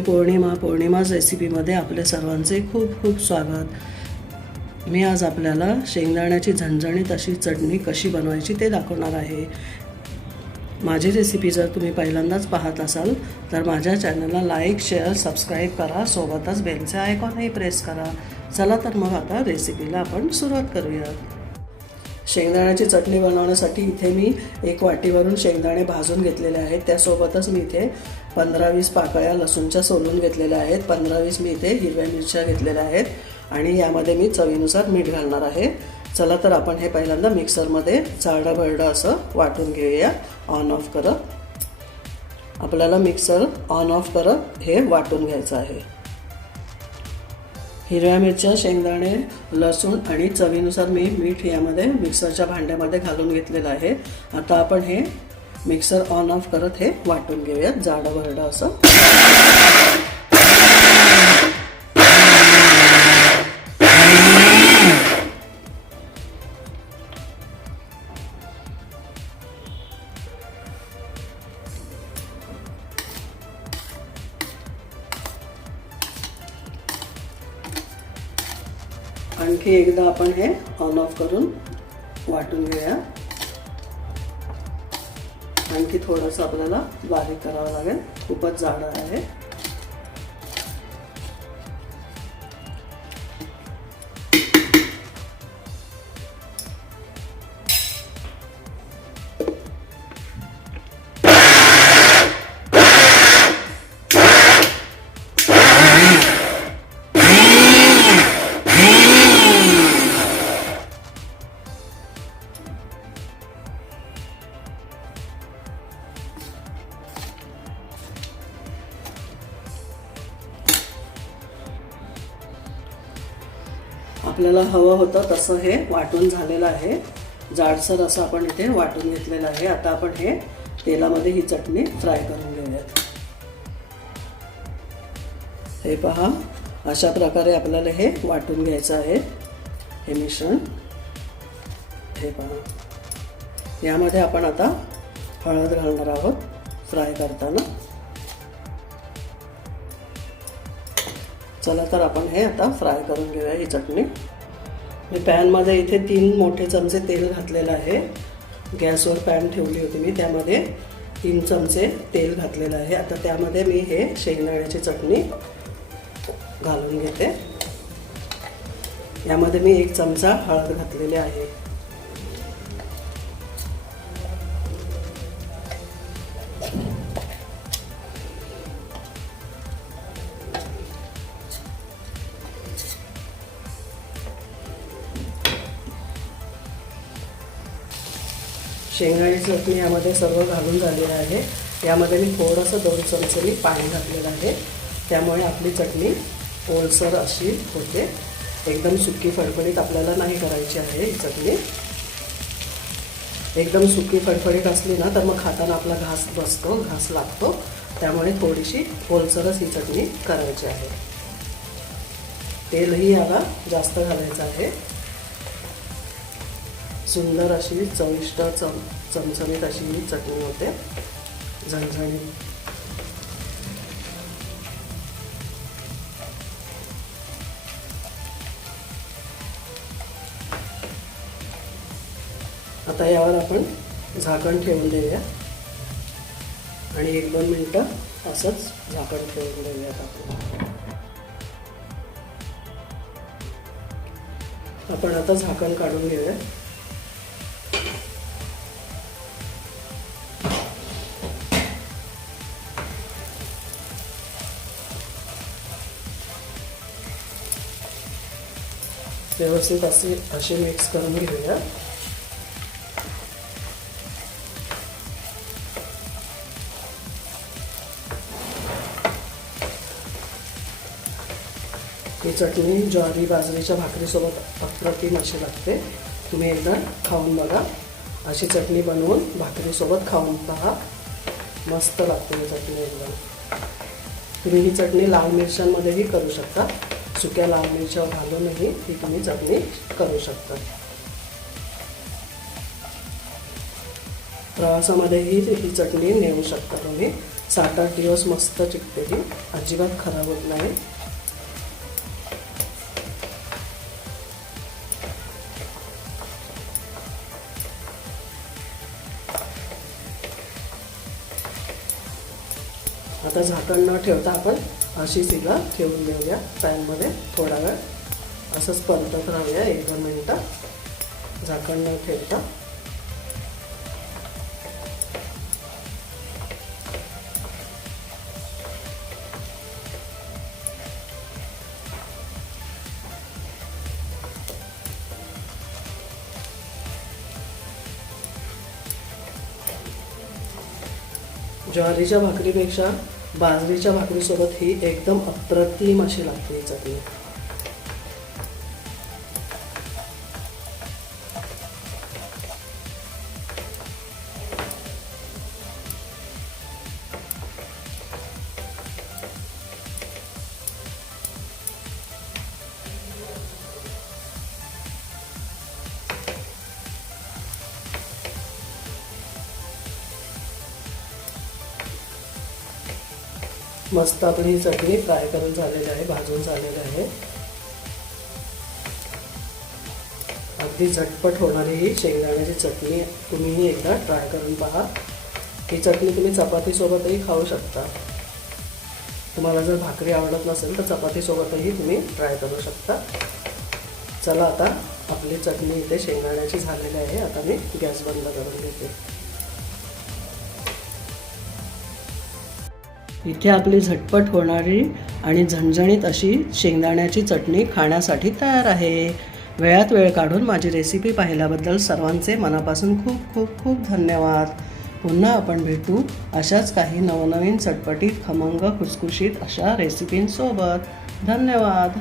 मी पौर्णिमा पौर्णिमाज रेसिपीमध्ये आपले सर्वांचे खूप खूप स्वागत. मी आज आपल्याला शेंगदाण्याची झणझणीत अशी चटणी कशी बनवायची ते दाखवणार आहे. माझी रेसिपी जर तुम्ही पहिल्यांदाच पाहत असाल तर माझ्या चॅनलला लाईक शेअर सबस्क्राईब करा. सोबतच बेलचे आयकॉनही प्रेस करा. चला तर मग आता रेसिपीला आपण सुरुवात करूयात शेंगदाण्याची चटणी बनवण्यासाठी इथे मी एक वाटीवरून शेंगदाणे भाजून घेतलेले आहेत. त्यासोबतच मी इथे पंधरा वीस पाकळ्या लसूणच्या सोलून घेतलेल्या आहेत. पंधरा वीस मी इथे हिरव्या मिरच्या घेतलेल्या आहेत. आणि यामध्ये मी चवीनुसार मीठ घालणार आहे. चला तर आपण हे पहिल्यांदा मिक्सरमध्ये चारडं भरडं असं वाटून घेऊया. ऑन ऑफ करत. आपल्याला मिक्सर ऑन ऑफ करत हे वाटून घ्यायचं आहे. हिरव्या मिरच्या शेंगदाणे लसूण आणि चवीनुसार मी मीठ यामध्ये मिक्सरच्या भांड्यामध्ये घालून घेतलेलं आहे. आता आपण हे मिक्सर ऑन ऑफ करत हे वाटून घेऊयात जाडं भरडं असं. आणखी एकदा आपण हे ऑन ऑफ करून वाटून घेऊया. आणखी थोडंसं आपल्याला बारीक करावं लागेल. खूपच जाड आहे. आपल्याला हवं होतं तसं हे वाटून झालेलं आहे. जाडसर असं आपण इथे वाटून घेतलेलं आहे. आता आपण हे तेलामध्ये ही चटणी फ्राय करून घेऊयात. हे पहा अशा प्रकारे आपल्याला हे वाटून घ्यायचं आहे. हे मिश्रण. हे पहा. यामध्ये आपण आता हळद घालणार आहोत फ्राय करताना. चला तर आपण हे आता फ्राय करून घेऊया ही चटणी. मी पॅनमध्ये इथे तीन मोठे चमचे तेल घातलेलं आहे. गॅसवर पॅन ठेवली होती मी त्यामध्ये तीन चमचे तेल घातलेलं आहे. आता त्यामध्ये मी हे शेंगदाण्याची चटणी घालून घेते. यामध्ये मी एक चमचा हळद घातलेली आहे. शेंगाची चटणी यामध्ये सर्व घालून झालेलं आहे. यामध्ये मी थोडंसं दोन चमचे मी पाणी घातलेलं आहे. त्यामुळे आपली चटणी ओलसर अशी होते. एकदम सुकी फडफडीत आपल्याला नाही करायची आहे ही चटणी. एकदम सुकी फडफडीत असली ना तर मग खाताना आपला घास बसतो घास लागतो. त्यामुळे थोडीशी ओलसरच ही चटणी करायची आहे. तेलही याला जास्त घालायचं आहे. सुंदर अशी चविष्ट चम चमचमीत अशी ही चटणी होते. झणझणीत. आता यावर आपण झाकण ठेवून देऊया. आणि एक दोन मिनटं असंच झाकण ठेवून देऊयात आपण. आपण आता झाकण काढून घेऊया. व्यवस्थित असे असे मिक्स करून घेऊया. ही चटणी ज्वारी बाजरीच्या भाकरीसोबत अप्रतिम अशी लागते. तुम्ही एकदा खाऊन बघा. अशी चटणी बनवून भाकरीसोबत खाऊन पहा. मस्त लागते ही चटणी एकदम. तुम्ही ही चटणी लाल मिरच्यांमध्येही करू शकता. सुक्या लाल मिरच्या घालूनही ही तुम्ही चटणी करू शकता. प्रवासामध्येही ही चटणी नेऊ शकता तुम्ही. सात आठ दिवस मस्त टिकते ही. अजिबात खराब होत नाही. आता झाकण न ठेवता आपण अशीच हिला ठेवून देऊया. पॅनमध्ये थोडा वेळ असंच परतत राहूया. एक दोन मिनटं. झाकण न ठेवता. ज्वारीच्या भाकरीपेक्षा बाजरीच्या भाकरीसोबत ही एकदम अप्रतिम अशी लागते ही चटणी. मस्त आपली ही चटणी फ्राय करून झालेली आहे भाजून झालेली आहे. अगदी झटपट होणारी ही शेंगदाण्याची चटणी तुम्हीही एकदा ट्राय करून पहा. ही चटणी तुम्ही चपातीसोबतही खाऊ शकता. तुम्हाला जर भाकरी आवडत नसेल तर चपातीसोबतही तुम्ही ट्राय करू शकता. चला आता आपली चटणी इथे शेंगदाण्याची झालेली आहे. आता मी गॅस बंद करून घेते. इथे आपली झटपट होणारी आणि झणझणीत अशी शेंगदाण्याची चटणी खाण्यासाठी तयार आहे. वेळात वेळ काढून माझी रेसिपी पाहिल्याबद्दल सर्वांचे मनापासून खूप खूप खूप धन्यवाद. पुन्हा आपण भेटू अशाच काही नवनवीन चटपटीत खमंग खुसखुशीत अशा रेसिपींसोबत धन्यवाद.